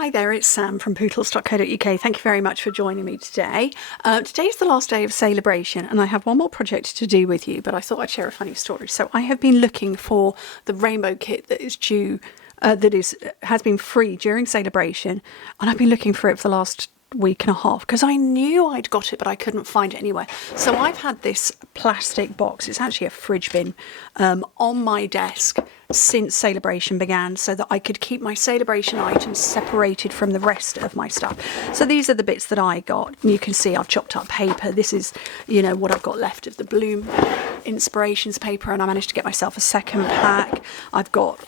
Hi there, it's Sam from Pootles.co.uk. Thank you very much for joining me today. Today's the last day of Sale-a-bration and I have one more project to do with you, but I thought I'd share a funny story. So I have been looking for the rainbow kit that is due, has been free during Sale-a-bration, and I've been looking for it for the last week and a half because I knew I'd got it but I couldn't find it anywhere. So I've had this plastic box, it's actually a fridge bin, on my desk since Sale-a-bration began, so that I could keep my Sale-a-bration items separated from the rest of my stuff. So these are the bits that I got. You can see I've chopped up paper. This is, you know, what I've got left of the Bloom Inspirations paper, and I managed to get myself a second pack. I've got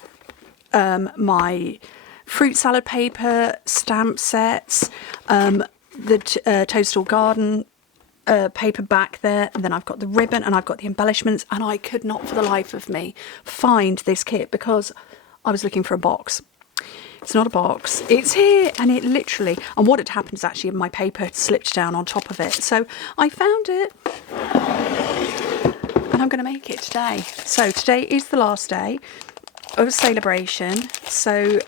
my fruit salad paper, stamp sets, the Toadstool Garden paper back there, and then I've got the ribbon and I've got the embellishments, and I could not for the life of me find this kit because I was looking for a box. It's not a box, it's here, and it literally, and what had happened is actually my paper had slipped down on top of it, so I found it and I'm going to make it today. So today is the last day of Sale-a-bration, so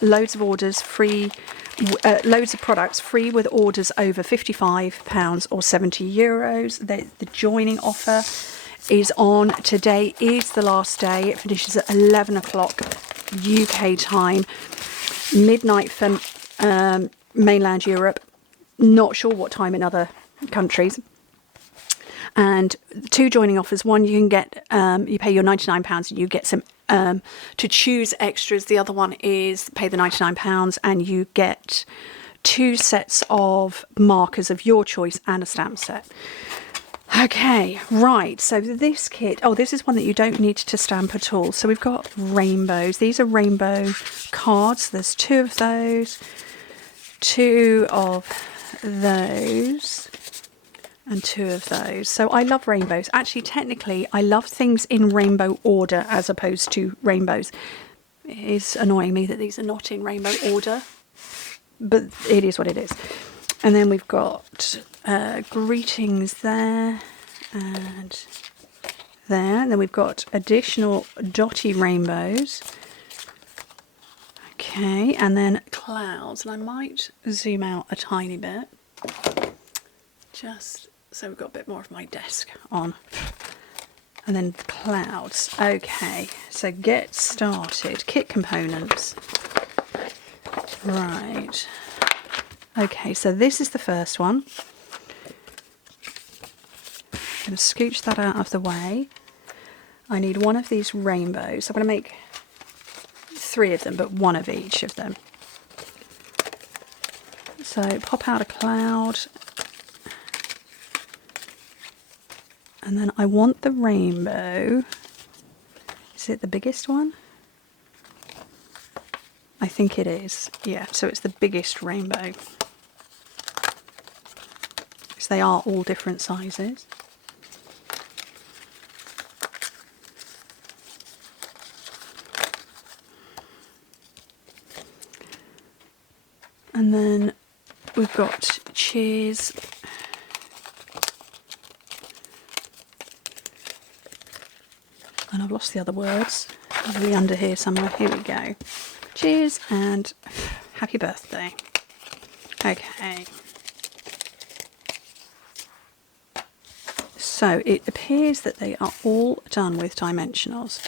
loads of orders free, loads of products free with orders over £55 or €70. The joining offer is on. Today is the last day. It finishes at 11 o'clock UK time, midnight for mainland Europe. Not sure what time in other countries. And two joining offers. One, you can get, you pay your £99 and you get some to choose extras. The other one is pay the £99 and you get 2 sets of markers of your choice and a stamp set. Okay, right, so this kit, oh, this is one that you don't need to stamp at all. So we've got rainbows. These are rainbow cards. There's 2 of those, 2 of those, and 2 of those. So I love rainbows. Actually, technically, I love things in rainbow order as opposed to rainbows. It is annoying me that these are not in rainbow order, but it is what it is. And then we've got greetings there and there. And then we've got additional dotty rainbows. Okay, and then clouds. And I might zoom out a tiny bit, just so we've got a bit more of my desk on. And then clouds. Okay, so get started. Kit components. Right. Okay, so this is the first one. I'm going to scooch that out of the way. I need one of these rainbows. I'm going to make 3 of them, but 1 of each of them. So pop out a cloud. And then I want the rainbow. Is it the biggest one? I think it is. Yeah, so it's the biggest rainbow. Because they are all different sizes. And then we've got cheers. And I've lost the other words. It'll be under here somewhere. Here we go. Cheers and happy birthday. Okay. So it appears that they are all done with dimensionals.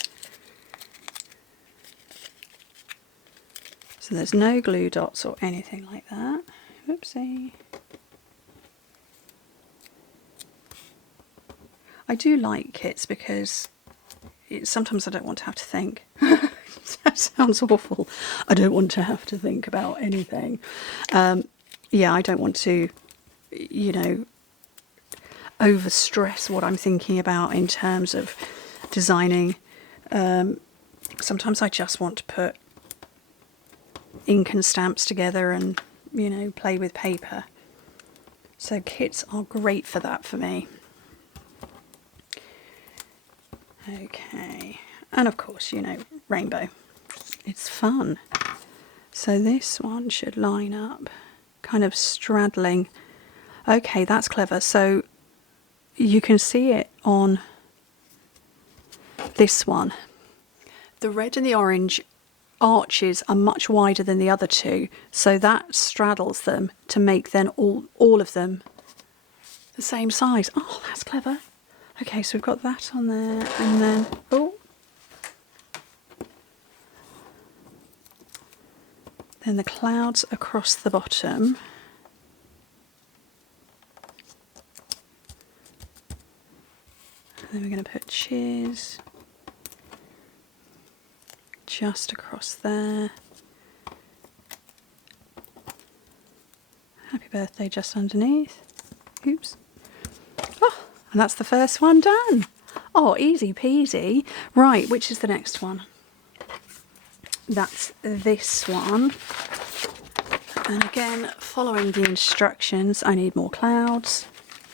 So there's no glue dots or anything like that. Whoopsie. I do like kits because sometimes I don't want to have to think. That sounds awful. I don't want to have to think about anything. Yeah, I don't want to, you know, overstress what I'm thinking about in terms of designing. Sometimes I just want to put ink and stamps together and, you know, play with paper. So kits are great for that for me. Okay, and of course, you know, rainbow. It's fun. So this one should line up, kind of straddling. Okay, that's clever. So you can see it on this one. The red and the orange arches are much wider than the other two, so that straddles them to make then all of them the same size. Oh, that's clever. Okay, so we've got that on there, and then then the clouds across the bottom. And then we're going to put cheers just across there. Happy birthday just underneath. Oops. Oh, and that's the first one done. Oh, easy peasy. Right, which is the next one? That's this one. And again, following the instructions, I need more clouds.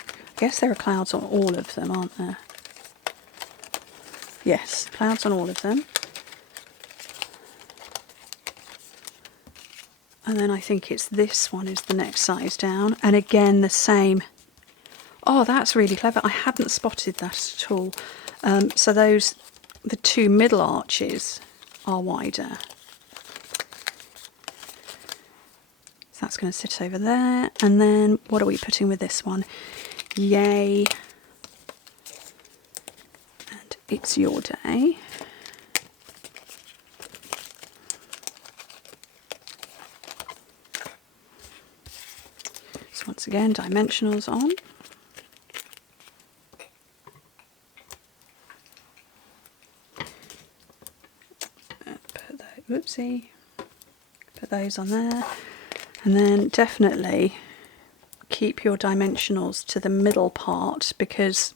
I guess there are clouds on all of them, aren't there? Yes, clouds on all of them. And then I think it's this one is the next size down. And again, the same. Oh, that's really clever. I hadn't spotted that at all. So the two middle arches are wider. So that's going to sit over there. And then what are we putting with this one? Yay. And it's your day. So once again, dimensionals on. Whoopsie, put those on there, and then definitely keep your dimensionals to the middle part because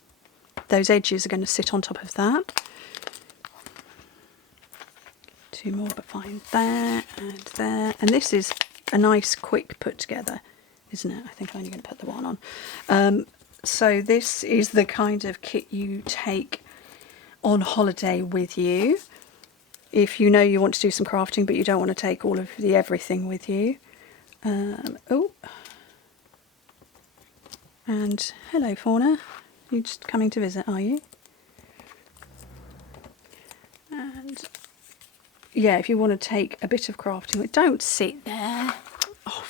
those edges are going to sit on top of that. Two more, but fine, there and there. And this is a nice quick put together, isn't it? I think I'm only going to put the one on. So this is the kind of kit you take on holiday with you. If you know you want to do some crafting but you don't want to take all of the everything with you. Oh, and hello Fauna, you're just coming to visit, are you? And yeah, if you want to take a bit of crafting, don't sit there. Oh,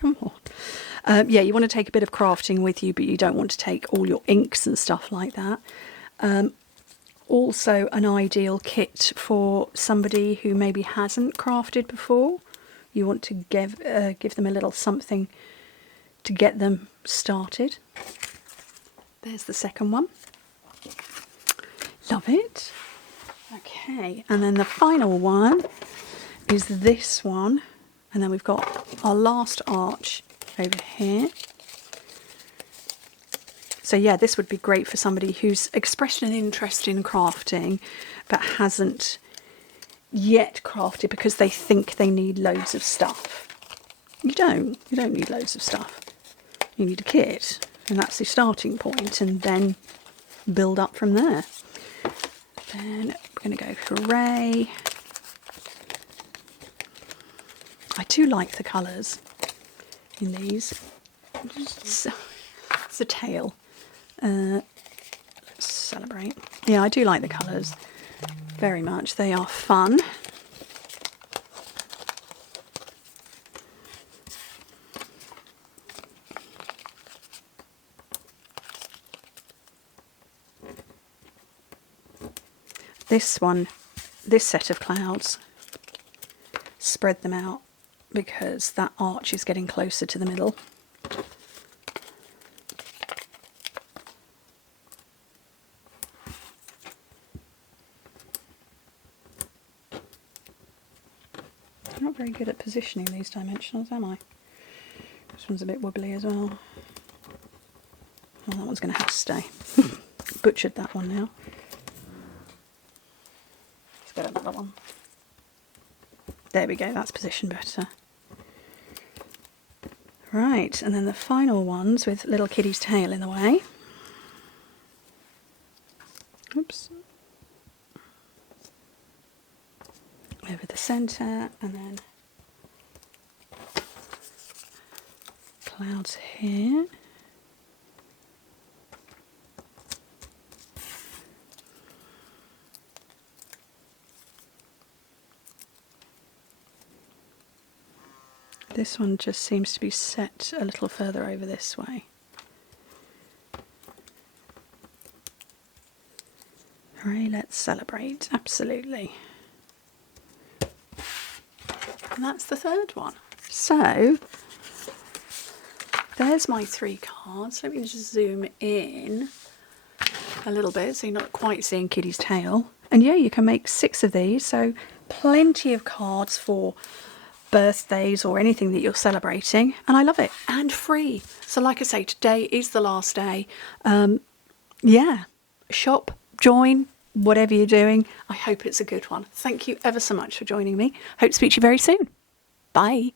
come on. Yeah, you want to take a bit of crafting with you but you don't want to take all your inks and stuff like that. Also an ideal kit for somebody who maybe hasn't crafted before. You want to give them a little something to get them started. There's the second one. Love it. Okay, and then the final one is this one. And then we've got our last arch over here. So yeah, this would be great for somebody who's expressed an interest in crafting but hasn't yet crafted because they think they need loads of stuff. You don't need loads of stuff. You need a kit, and that's the starting point, and then build up from there. Then we're going to go hooray. I do like the colours in these. It's a tail. Let's celebrate. Yeah, I do like the colours very much. They are fun. This one, this set of clouds, spread them out because that arch is getting closer to the middle. I'm not very good at positioning these dimensionals, am I? This one's a bit wobbly as well. Well, that one's going to have to stay. Butchered that one now. Let's get another one. There we go, that's positioned better. Right, and then the final ones with little Kitty's tail in the way. Oops. Over the centre, and then clouds here. This one just seems to be set a little further over this way. Hooray, let's celebrate. Absolutely. And that's the third one. So there's my 3 cards. Let me just zoom in a little bit so you're not quite seeing Kitty's tail. And yeah, you can make 6 of these, so plenty of cards for birthdays or anything that you're celebrating, and I love it, and free. So like I say, today is the last day. Yeah, shop, join, whatever you're doing. I hope it's a good one. Thank you ever so much for joining me. Hope to speak to you very soon. Bye.